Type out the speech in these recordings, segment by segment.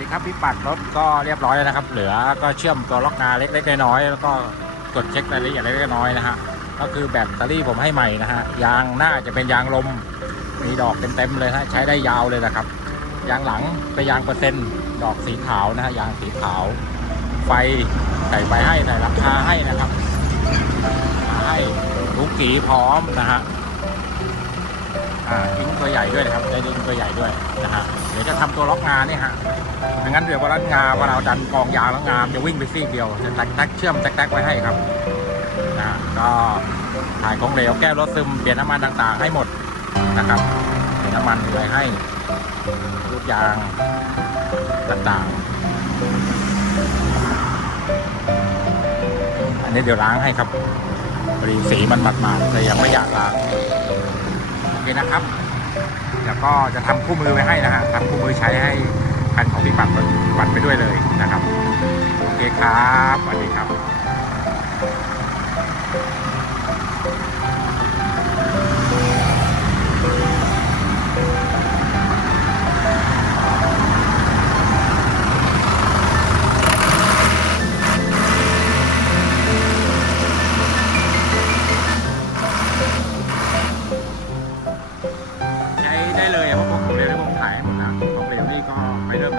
ดีครับพี่ปัดรถก็เรียบร้อยแล้วนะครับ เหลือก็เชื่อมตัวล็อกงาเล็กๆน้อยๆแล้วก็กดเช็ครายละเอียดเล็กๆน้อยๆนะฮะก็คือแบตเตอรี่ผมให้ใหม่นะฮะยางหน้าจะเป็นยางลมมีดอกเต็มๆเลยฮะใช้ได้ยาวเลยนะครับ ยางหลังเป็นยางเปอร์เซ็นต์ดอกสีขาวนะฮะยางสีขาว ไฟใส่ไฟให้ใส่ราคาให้นะครับมาให้ลูกกีพร้อมนะฮะ อ่าลิงตัวใหญ่ด้วยนะครับได้ลิงก์ตัวใหญ่ด้วยนะฮะเดี๋ยวจะทำตัวล็อกงานนี่ฮะไม่งั้นเดี๋ยวเวลางาเวลาเราดันกองยางแล้วงามจะวิ่งไปซีกเดียวจะแท็กแท็กเชื่อมแท็กแท็กไว้ให้ครับนะก็ถ่ายของเหลวแก้วรถซึมเปลี่ยนน้ำมันต่างๆ ให้หมดนะครับเปลี่ยนน้ำมันอะไรให้ลูกยางต่างๆอันนี้เดี๋ยวล้างให้ครับพอดีสีมันหมาดๆแต่ยังไม่อยากล้าง เคนะครับแล้วก็จะทำคู่มือไว้ให้นะฮะทำคู่มือใช้ให้คันของพี่ปัดปัดไปด้วยเลยนะครับ โอเคครับสวัสดีครับ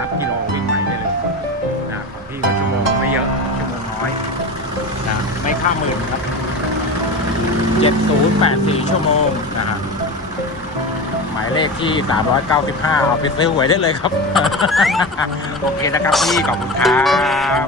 นับกิโลวิ่งไปได้เลยนะของพี่ก็ชั่วโมงไม่เยอะชั่วโมงน้อยนะไม่ข้ามหมื่นครับเจ็ดศูนย์แปดสี่ชั่วโมงนะฮะหมายเลขที่ 395 เอาไปซื้อหวยได้เลยครับ โอเคนะครับพี่ ขอบคุณครับ